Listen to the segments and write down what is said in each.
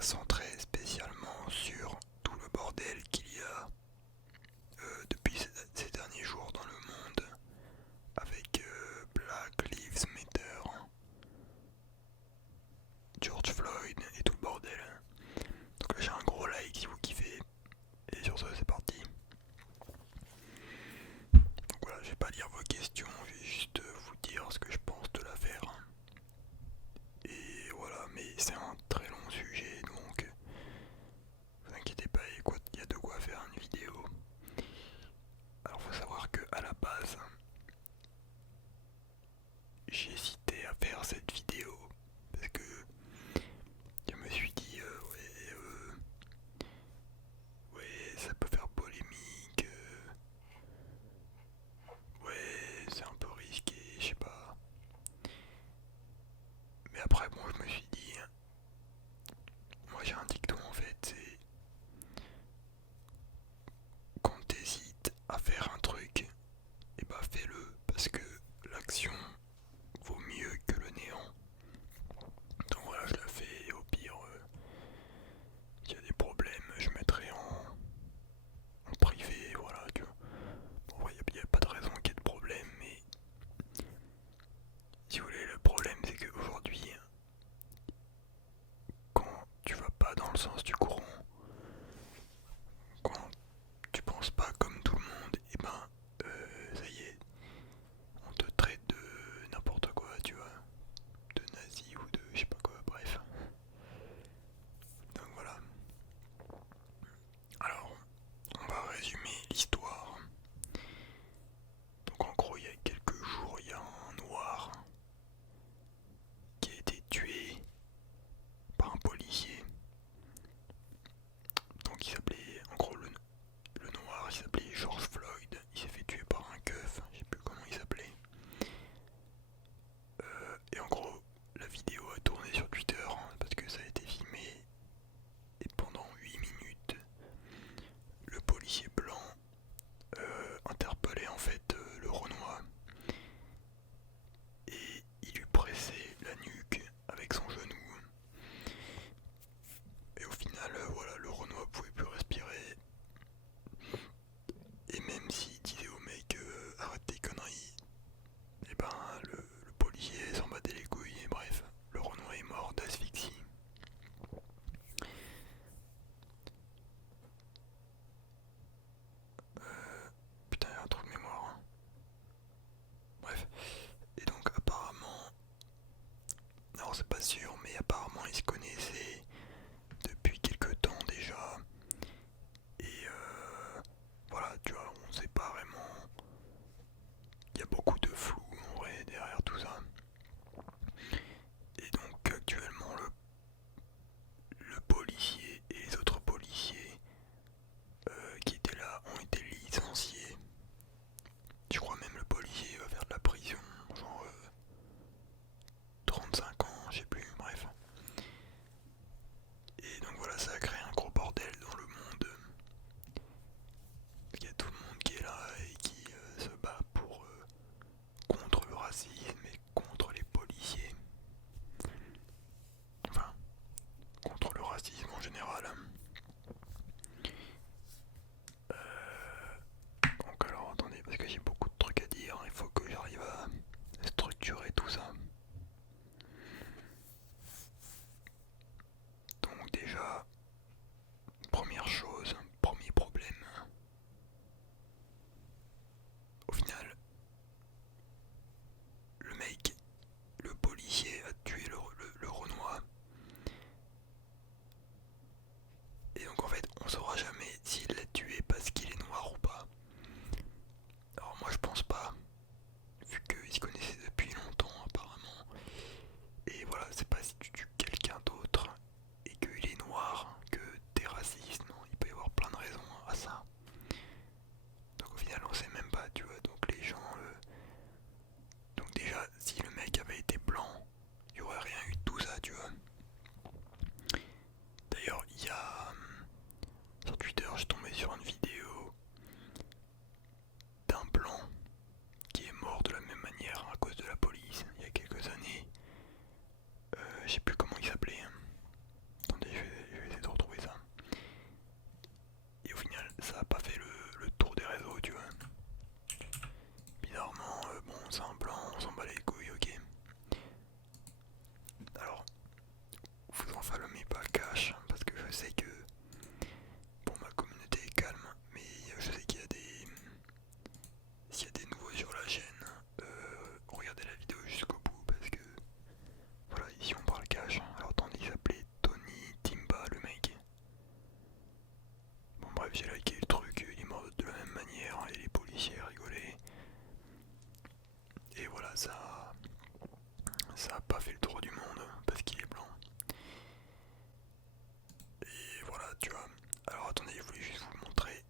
centré spécialement sur tout le bordel qu'il y a depuis ces derniers jours dans le monde avec Black Lives Matter, George Floyd et tout le bordel. Donc là j'ai un gros like si vous kiffez. Et sur ce c'est parti. Donc voilà, je vais pas lire vos questions, je vais juste vous dire ce que je pense de l'affaire. Et voilà, mais c'est un très long sujet donc vous inquiétez pas, il y a de quoi faire une vidéo. Alors faut savoir que à la base j'ai hésité à faire cette vidéo parce que je me suis dit ouais ça peut faire polémique, ouais c'est un peu risqué, je sais pas. Mais après bon je me suis dit, moi j'ai un dicton en fait, c'est quand t'hésites à faire un truc, et bah fais-le parce que l'action vaut mieux que le néant. Donc voilà je la fais et au pire s'il y a des problèmes je mettrai en privé, voilà tu vois. Bon il n'y a pas de raison qu'il y ait de problème mais si vous voulez le problème c'est qu'aujourd'hui quand tu vas pas dans le sens du courant, quand tu penses pas comme tout le monde, et ben ça y est, on te traite de n'importe quoi, tu vois, de nazi ou de je sais pas quoi, bref. Donc voilà. Alors, on va résumer l'histoire. Donc en gros, il y a quelques jours, il y a un noir qui a été tué par un policier. Donc il s'appelait, en gros le noir, il s'appelait George Floyd. Il s'est fait tuer par un keuf, je sais plus comment il s'appelait. Et en gros, la vidéo a tourné sur Twitter parce que ça a été filmé. Et pendant 8 minutes, le policier blanc interpellait en fait le Renoir et il lui pressait la nuque avec son genou. Et au final, voilà, le Renoir pouvait plus respirer. Et même s'il disait au mec arrête tes conneries, et ben le policier s'en battait les couilles. Et bref, le Renoir est mort d'asphyxie. Putain, il y a un trou de mémoire. Hein. Bref. Et donc apparemment, non c'est pas sûr, mais apparemment ils se connaissaient depuis quelques temps déjà. Et voilà, tu vois, on sait pas vraiment. Il y a beaucoup de flou en vrai derrière tout ça. Et donc actuellement le policier et les autres policiers qui étaient là ont été licenciés. Je crois même le policier va faire de la prison, genre 35 ans, je sais plus, bref. Et donc voilà, ça a créé un gros bordel dans le monde. Il y a tout le monde qui est là et qui se bat pour contre le racisme et contre les policiers. Enfin, contre le racisme en général. Donc alors attendez, parce que j'ai beaucoup de trucs à dire, il faut que j'arrive à structurer tout ça. Donc déjà, follow me pas cash parce que je sais que bon, ma communauté est calme, mais je sais qu'il y a des s'il y a des nouveaux sur la chaîne, regardez la vidéo jusqu'au bout parce que voilà, ici on parle cash. Alors attendez, il s'appelait Tony Timba le mec. Bon bref, j'ai liké le truc, il est mort de la même manière et les policiers rigolaient. Et voilà, ça a pas fait le tour du monde parce qu'il est blanc. Et voilà, tu vois. Alors attendez, je voulais juste vous montrer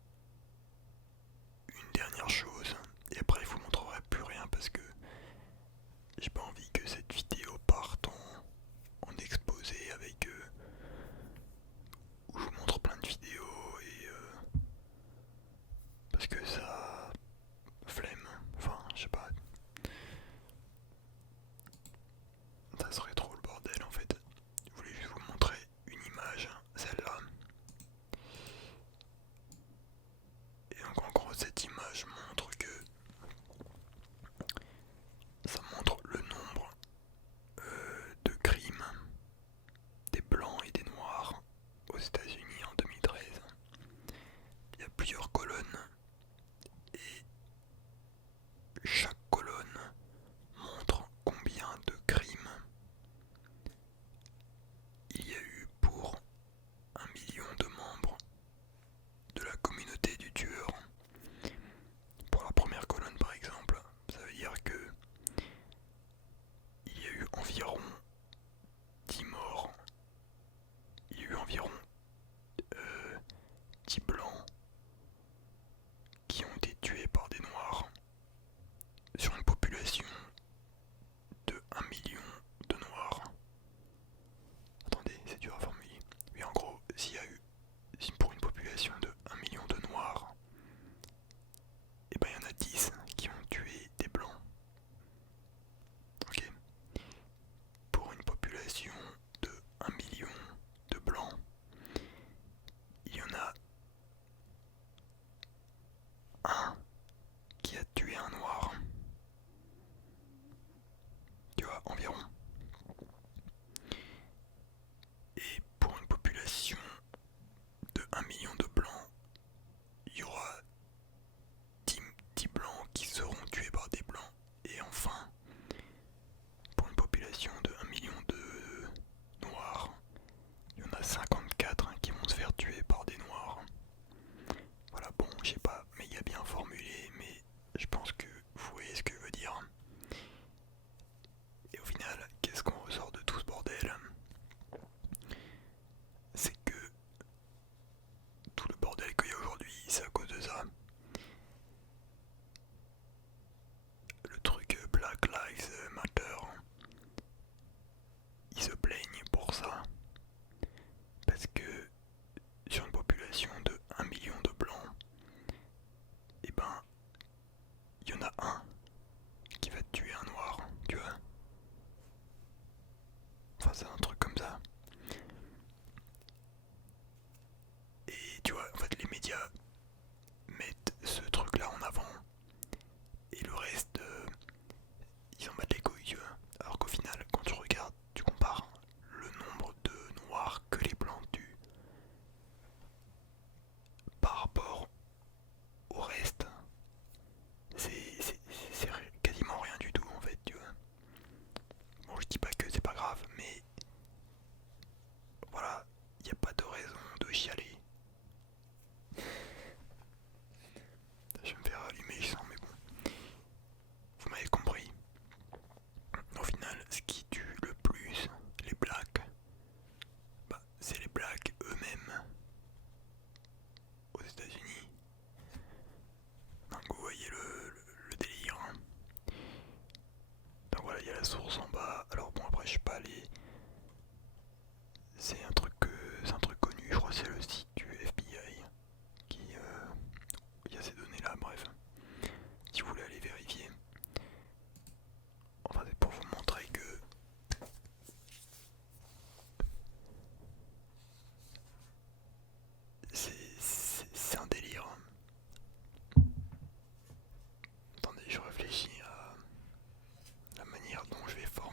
une dernière chose. Et après, je vous montrerai plus rien parce que j'ai pas envie que cette vidéo parte en exposé avec où je vous montre plein de vidéos et parce que ça flemme. Enfin, je sais pas. Ça serait trop le bordel en fait. Je voulais juste vous montrer une image, celle-là. Et donc en gros cette image montre que ça montre le nombre de crimes des blancs et des noirs aux États-Unis en 2013. Il y a plusieurs colonnes et chaque colonne montre combien de crimes il y a eu pour 1 million de membres de la communauté du tueur. Pour la première colonne par exemple, ça veut dire que il y a eu environ 10 morts, il y a eu environ 10 blancs qui ont été tués par des noirs sur une population de 1 million de noirs. Attendez, c'est dur à formuler. Mais en gros, s'il y a eu, si pour une population de 1 million de noirs, et ben il y en a 10 qui ont tué des blancs. Ok. Pour une population de 1 million de blancs, il y en a un qui a tué un noir. Tu vois, environ. Et pour une population de 1 million de blancs, il y aura 10 blancs qui seront tués par des blancs. Et enfin, pour une population de 1 million de noirs, il y en a 54 qui vont se faire tuer par des noirs. Voilà, bon, j'ai pas méga bien formulé, mais je pense que vous voyez ce que je veux dire. Et au final, qu'est-ce qu'on ressort de tout ce bordel? C'est que tout le bordel qu'il y a aujourd'hui, c'est à cause de ça. Le truc Black Lives Matter, ils se plaignent pour ça. Parce que sur une population de 1 million de blancs, et ben, il y en a un qui va tuer un noir, tu vois. Enfin, c'est un truc comme ça. Et tu vois, en fait, les médias mettent ce truc-là en avant. Et le reste, ils en battent les couilles, tu vois. Alors qu'au final, quand tu regardes, tu compares le nombre de noirs que les blancs tuent par rapport au reste, c'est quasiment rien du tout en fait, tu vois. Bon, je dis pas que c'est pas grave, mais voilà, il n'y a pas de raison de chialer. Je vais me faire allumer, je sens, mais bon, vous m'avez compris. Au final, ce qui tue le plus les blacks, bah, c'est les blacks eux-mêmes aux États-Unis. Donc vous voyez le délire. Hein. Donc voilà, il y a la source en bas. Alors bon, après je suis pas allé. C'est un truc connu, je crois que c'est le site du FBI qui il y a ces données là, bref. Si vous voulez aller vérifier. Enfin c'est pour vous montrer que c'est un délire. Attendez, je réfléchis à la manière dont je vais formuler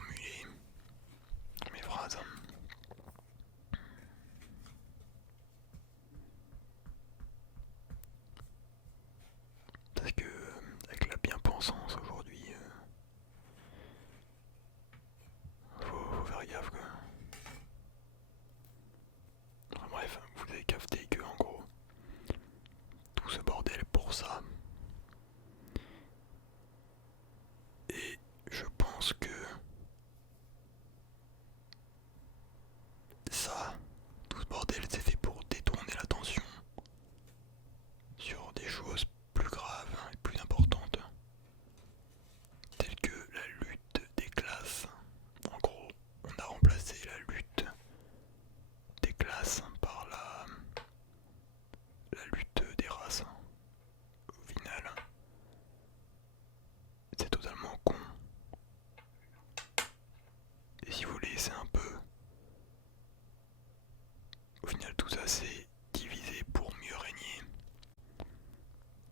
au final tout ça c'est divisé pour mieux régner.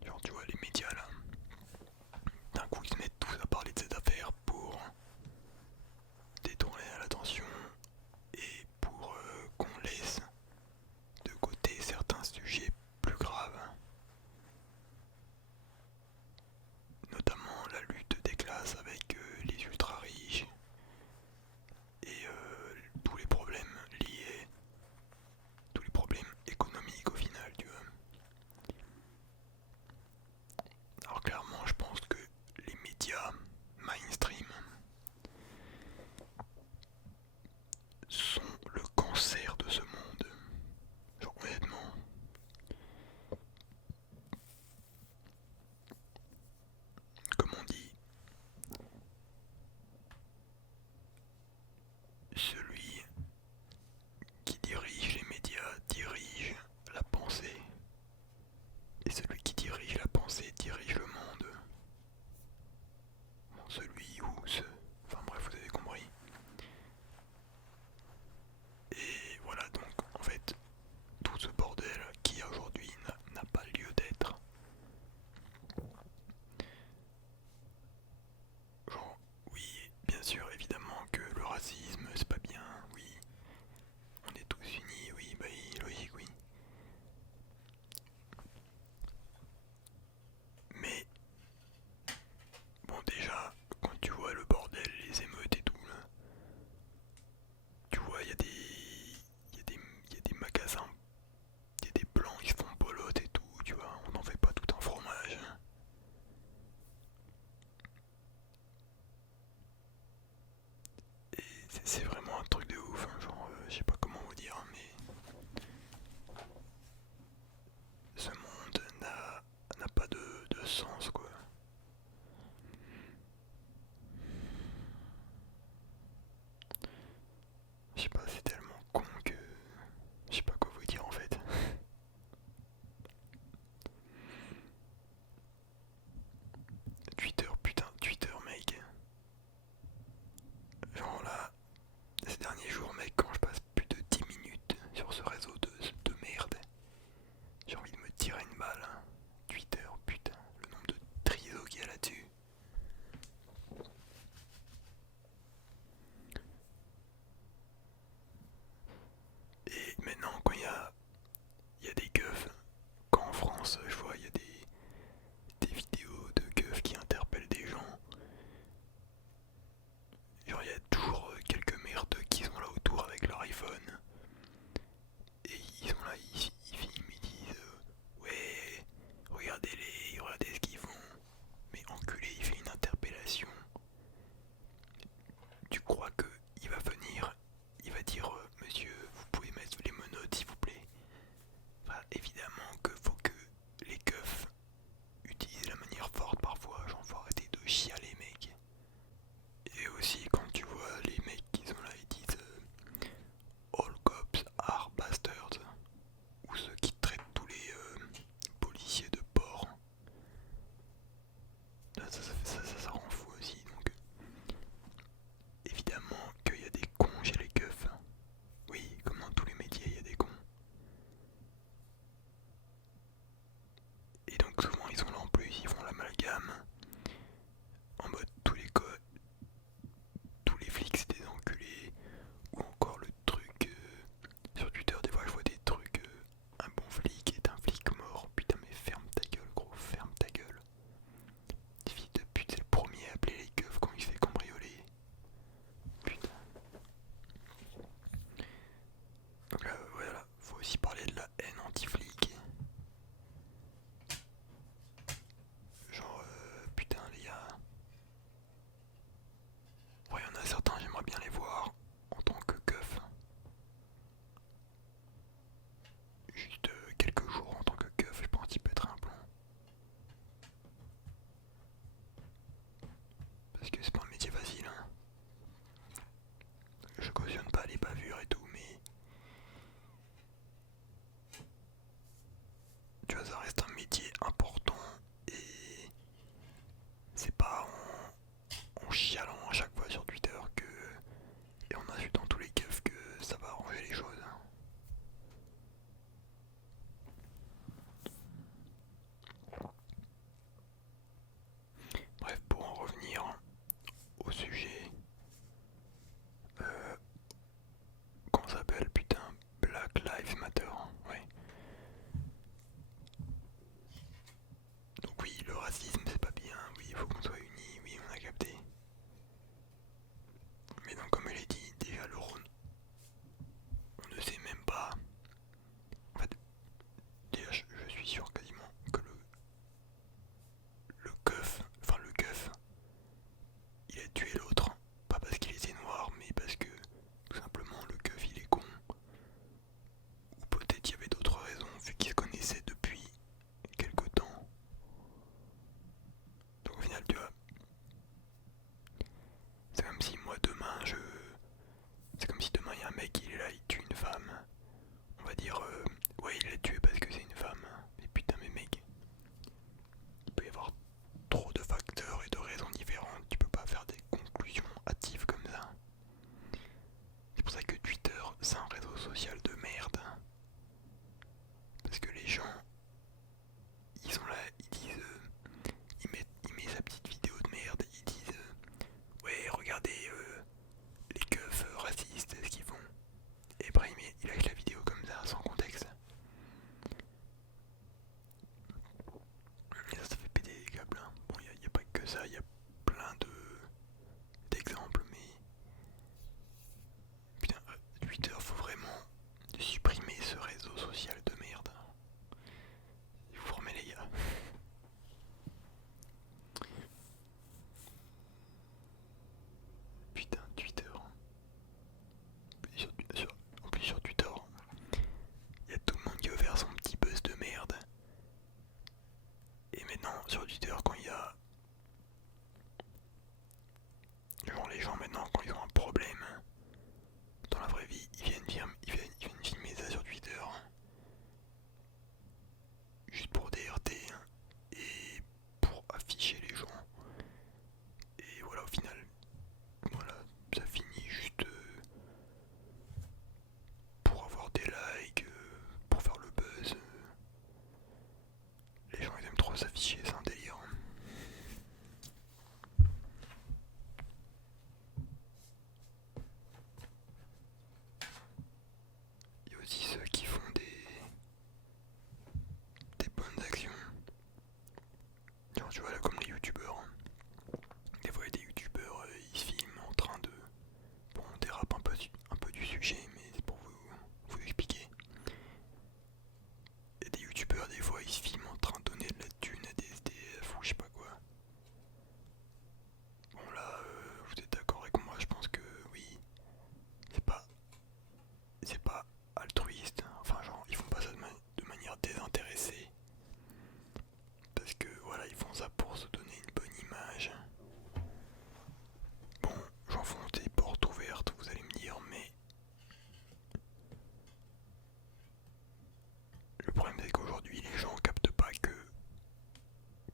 Genre tu vois les médias là, d'un coup ils se mettent tous à parler de cette affaire pour détourner l'attention et pour qu'on laisse de côté certains sujets plus graves, notamment la lutte des classes avec les ultra riches et tous les problèmes liés, tous les problèmes économiques au final, tu vois. Alors clairement, je pense que les médias mainstream sont le cancer de ce monde. Genre honnêtement, comme on dit, celui qui dirige les médias dirige la pensée, et celui qui dirige la pensée dirige le monde. Bon, celui ou ce... Enfin bref, vous avez compris. Et voilà donc, en fait, tout ce bordel qui aujourd'hui n'a pas lieu d'être. Genre, oui, bien sûr, évidemment que le racisme, c'est pas bien, oui. On est tous unis, oui, bah oui, logique, oui. Mais, bon déjà, quand tu vois le bordel, les émeutes et tout, là, tu vois, il y a des magasins, il y a des blancs qui se font polote et tout, tu vois, on n'en fait pas tout un fromage. Et c'est vraiment un truc de ouf, hein, genre, je sais pas comment vous dire, mais ce monde n'a pas de sens, quoi. Je sais pas, c'est tellement con que je sais pas quoi vous dire en fait. Twitter, putain, Twitter, mec. Genre là, ces derniers jours, mec, quand je passe plus de 10 minutes sur ce réseau de merde, j'ai envie de me tirer une balle, hein. Twitter, putain, le nombre de trisos qu'il y a là-dessus. Et maintenant, quand il y a des keufs, quand en France, je vois, il y a des vidéos de keufs qui interpellent des gens, genre il y a toujours quelques merdes qui sont là autour avec leur iPhone. Et ils sont là, ils filment, ils disent ouais, regardez-les, regardez ce qu'ils font. Mais enculé, il fait une interpellation. Tu crois que il va venir, il va dire monsieur, vous pouvez mettre les menottes s'il vous plaît. Enfin, évidemment que faut que les keufs utilisent la manière forte parfois, genre faut arrêter de chialer mec. Et aussi quand tu vois les mecs qui sont là, ils disent all cops are bastards, ou ceux qui traitent tous les policiers de porc. Ça rend fou aussi, donc évidemment qu'il y a des cons chez les keufs. Oui, comme dans tous les métiers, il y a des cons. Et donc souvent ils sont là en plus, ils font l'amalgame. En mode tous les flics c'est des enculés. Ou encore le truc sur Twitter, des fois je vois des trucs. Un bon flic est un flic mort. Putain mais ferme ta gueule gros, ferme ta gueule. Fils de pute, c'est le premier à appeler les keufs quand il se fait cambrioler. Putain. Donc là, voilà, faut aussi parler de la haine anti-flic. Genre, putain, les gars. Ouais, il y en a certains, j'aimerais bien les voir en tant que keuf. Juste quelques jours en tant que keuf, je pense qu'il peut être un plomb. Parce que c'est pas un métier facile, hein. Je cautionne pas les bavures et tout, mais tu vois, ça reste un métier important et c'est pas en chialant à chaque fois sur Twitter que et en insultant tous les keufs que ça va arranger les choses. ouais, il l'a tué parce que c'est une femme. Mais putain, mais mec, il peut y avoir trop de facteurs et de raisons différentes. Tu peux pas faire des conclusions hâtives comme ça. C'est pour ça que Twitter, c'est un réseau social de merde. Parce que les gens, ils sont là, ils disent, il met sa petite vidéo de merde, ils disent, ouais, regardez les keufs racistes, ce qu'ils font. Et après, il lâche la vidéo comme ça, sans contexte. Et ça fait péter les câbles. Hein. Bon, il n'y a pas que ça, il y a plein d'exemples, mais putain, Twitter, faut vraiment supprimer ce réseau social de merde. Il vous remet les gars. Putain, Twitter. En plus sur Twitter, il y a tout le monde qui veut faire son petit buzz de merde. Et maintenant, sur Twitter, quand il y a... Genre les gens maintenant, quand ils ont un problème, dans la vraie vie, ils viennent filmer ça sur Twitter. Juste pour DRT et pour afficher les gens. Et voilà, au final, voilà, ça finit juste pour avoir des likes, pour faire le buzz. Les gens ils aiment trop s'afficher, c'est un délire. Il y a aussi ceux qui font des bonnes actions. Genre tu vois là comme les youtubeurs. Des fois il y a des youtubeurs, ils se filment en train de... Bon on dérape un peu du sujet mais c'est pour vous expliquer. Il y a des youtubeurs des fois ils se filment en train de donner de la thune à des SDF ou je sais pas quoi. Bon là vous êtes d'accord avec moi, je pense que oui. C'est pas c'est pas altruiste, enfin genre ils font pas ça de manière désintéressée. Parce que voilà, ils font ça pour se donner une bonne image. Bon, j'enfonce des portes ouvertes, vous allez me dire, mais le problème c'est qu'aujourd'hui les gens captent pas que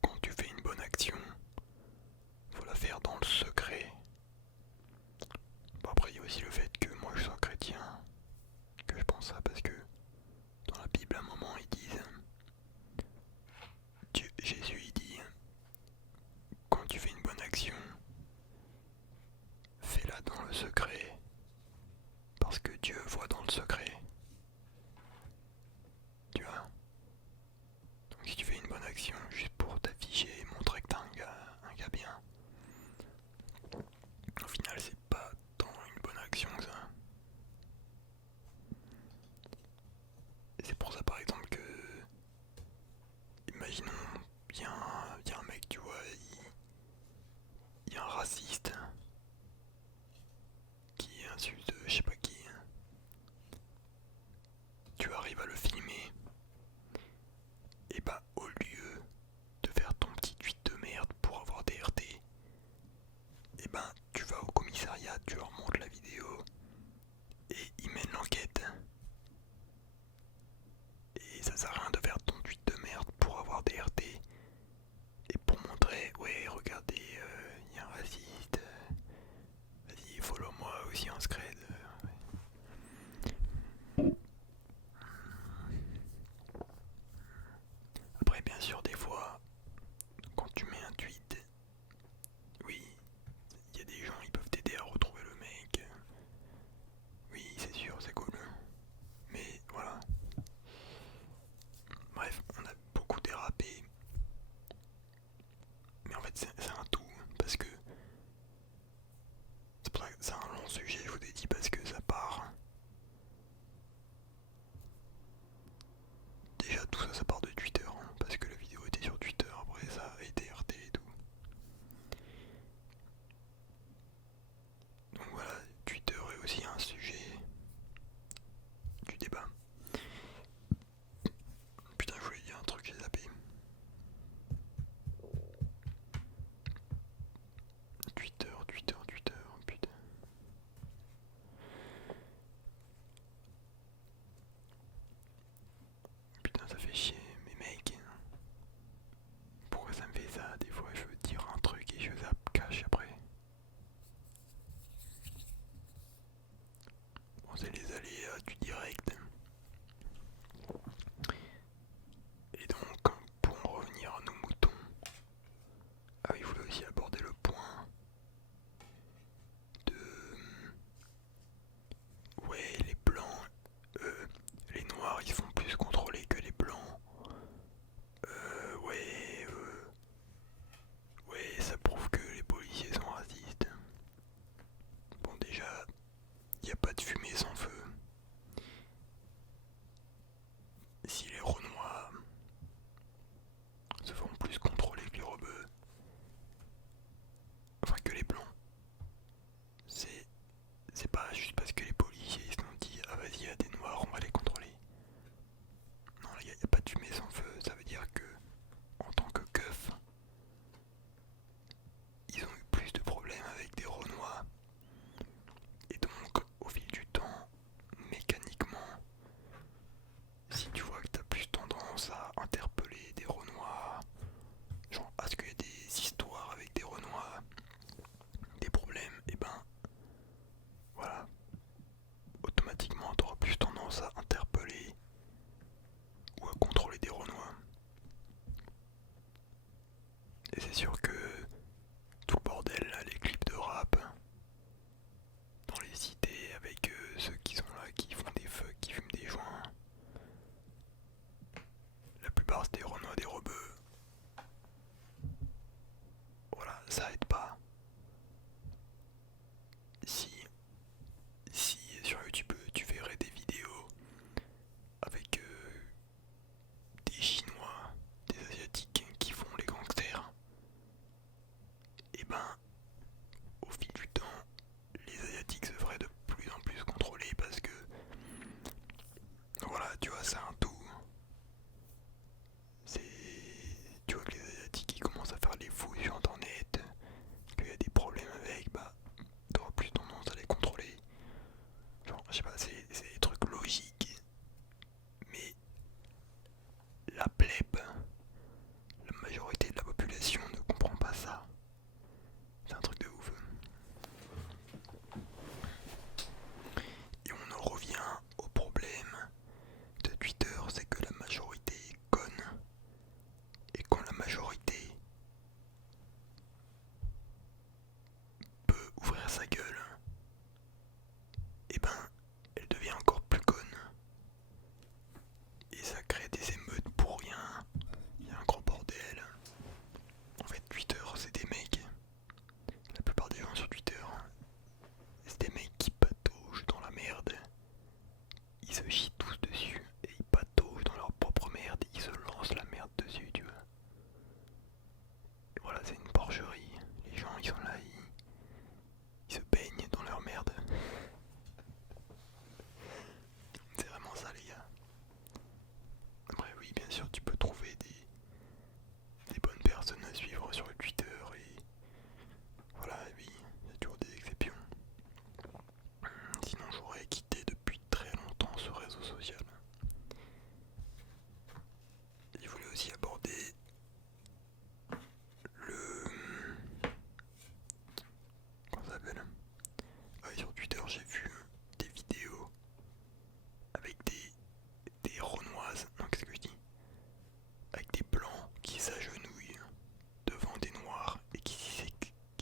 quand tu fais une bonne action, faut la faire dans le secret. Bon, après il y a aussi le fait que moi je sois chrétien, que je pense ça parce que dans la Bible à un moment ils disent, Jésus il dit, quand tu fais une bonne action, fais-la dans le secret, parce que Dieu voit dans le secret. Tu vois? Donc si tu fais une bonne action juste pour t'afficher et montrer que t'es un gars bien, au final c'est pas tant une bonne action que ça. Et c'est pour ça par exemple que, imaginons, il y a un mec, tu vois, il y a un raciste qui insulte je sais pas qui. Tu arrives à le filmer, et bah au lieu de faire ton petit tweet de merde pour avoir des RT, et ben tu vas au commissariat, tu leur montres la vidéo et ils mènent l'enquête. Et ça sert à rien de faire ton tweet de merde pour avoir des RT et pour montrer, ouais regardez, y a un raciste, vas-y follow moi aussi en scred. Après bien sûr des fois, quand tu mets un tweet, oui, il y a des gens, ils peuvent t'aider à retrouver le mec. Oui c'est sûr, c'est cool. Mais voilà. Bref, on a beaucoup dérapé. Mais en fait c'est un tout, parce que c'est pour ça que c'est un long sujet, je vous ai dit, parce que ça part. Déjà tout ça, ça part de Twitter, hein, parce que la vidéo était sur Twitter, après ça a été RT et tout. Donc voilà, Twitter est aussi un sujet du débat. Putain, je voulais dire un truc, j'ai zappé. Twitter, putain. la plèbe, la majorité de la population ne comprend pas ça. C'est un truc de ouf. Et on en revient au problème de Twitter, c'est que la majorité est conne. Et quand la majorité peut ouvrir sa gueule, et ben elle devient encore plus conne. Et ça crée des émeutes pour rien. Il y a un gros bordel. En fait, Twitter, c'est des mecs. La plupart des gens sur Twitter, c'est des mecs qui pataugent dans la merde. Ils se chient tous dessus et ils pataugent dans leur propre merde. Ils se lancent la merde dessus, tu vois. Et voilà, c'est une porcherie. Les gens, ils sont là, ils se baignent dans leur merde. C'est vraiment ça, les gars. Après, oui, bien sûr, tu peux trouver des bonnes personnes à suivre sur le Twitter et voilà, oui, il y a toujours des exceptions. Sinon, j'aurais quitté depuis très longtemps ce réseau social. Je voulais aussi aborder le... Comment ça s'appelle? Sur Twitter, j'ai vu des vidéos avec des renoises, non, qu'est-ce que je dis? Avec des blancs qui s'agenouillent devant des noirs et qui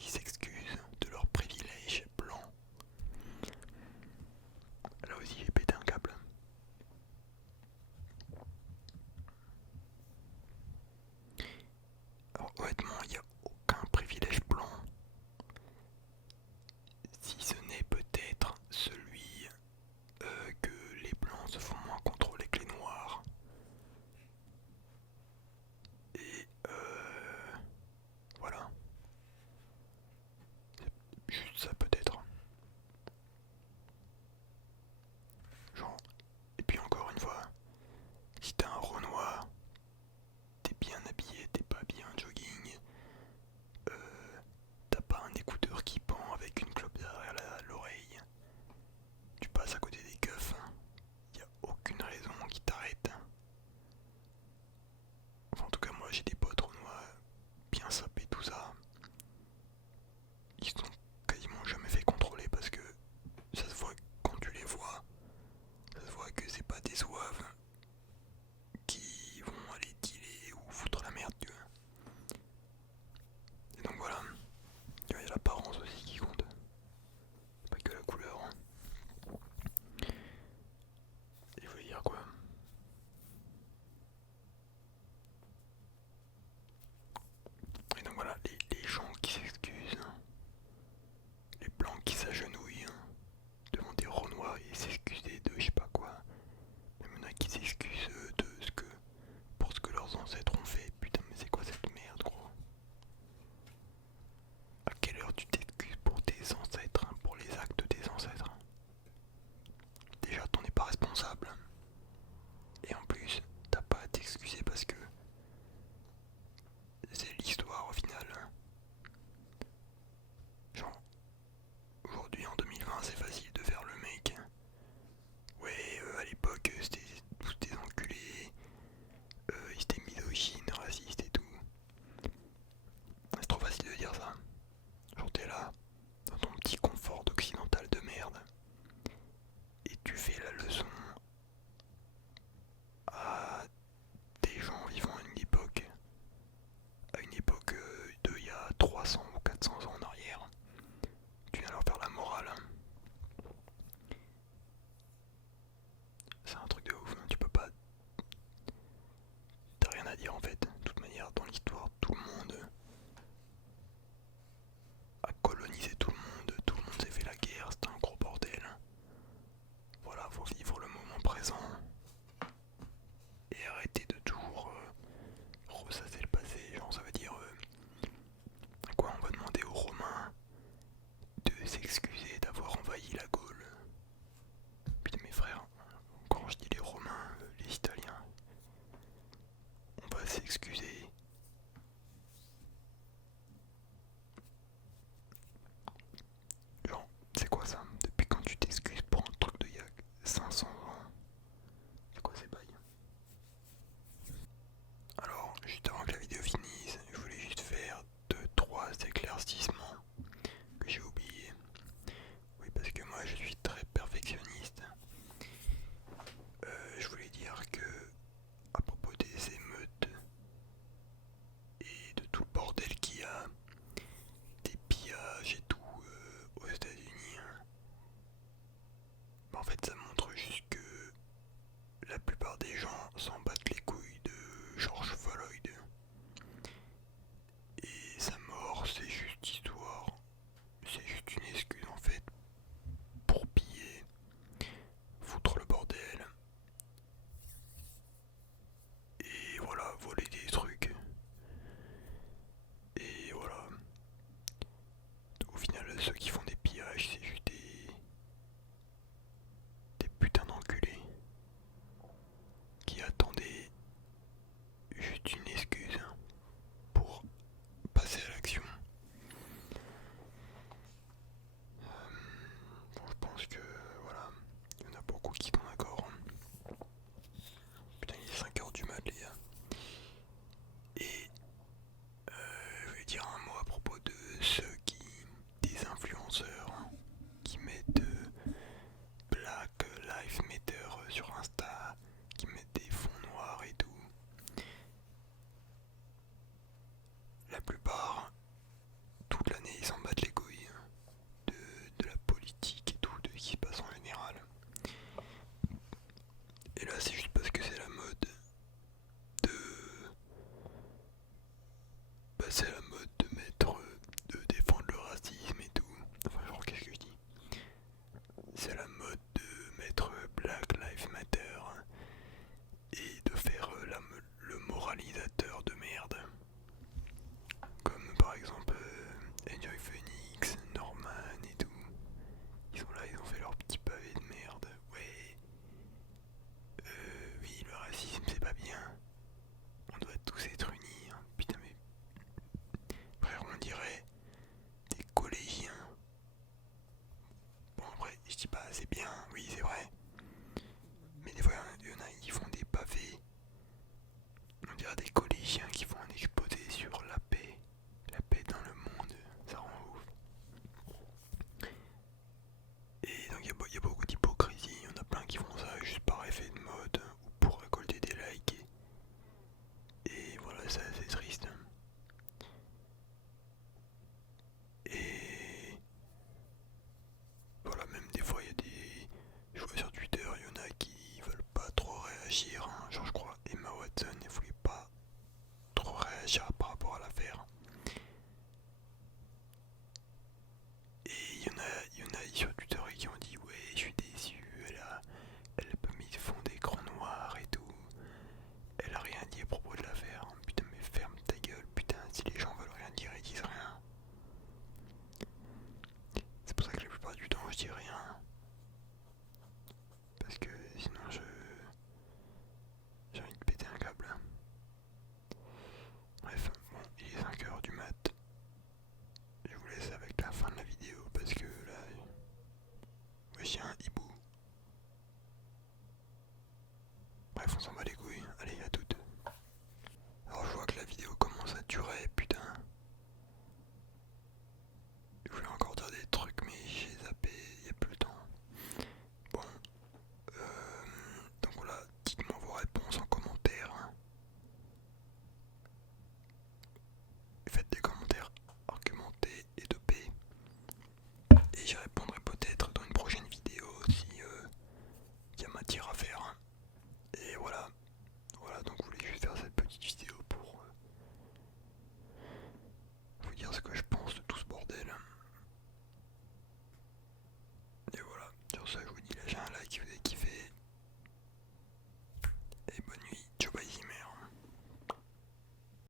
s'excusent de leurs privilèges blancs. Là aussi, j'ai pété un câble. Alors honnêtement, il n'y a aucun privilège blanc, si ce n'est peut-être celui que les blancs se font moins contrôler que les noirs. Et voilà. C'est juste ça